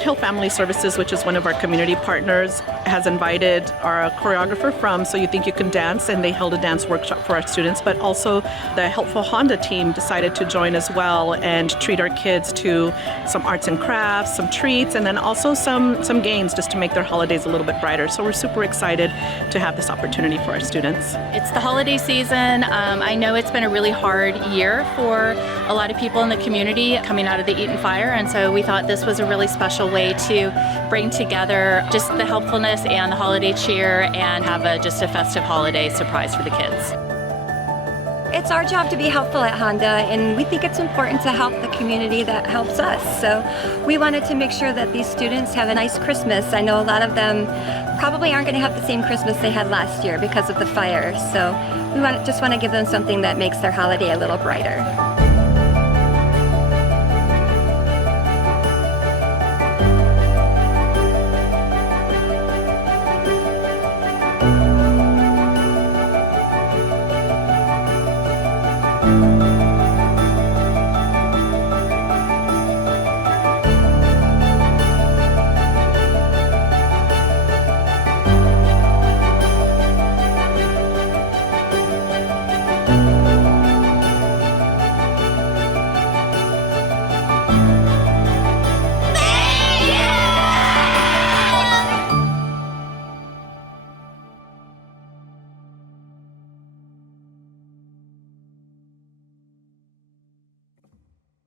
Foothill Family Services, which is one of our community partners, has invited our choreographer from So You Think You Can Dance, and they held a dance workshop for our students. But also the Helpful Honda team decided to join as well and treat our kids to some arts and crafts, some treats, and then also some games just to make their holidays a little bit brighter. So we're super excited to have this opportunity for our students. It's the holiday season. I know it's been a really hard year for a lot of people in the community coming out of the Eaton fire, and so we thought this was a really special way to bring together just the helpfulness and the holiday cheer and have just a festive holiday surprise for the kids. It's our job to be helpful at Honda, and we think it's important to help the community that helps us. So we wanted to make sure that these students have a nice Christmas. I know a lot of them probably aren't going to have the same Christmas they had last year because of the fire. So we just want to give them something that makes their holiday a little brighter.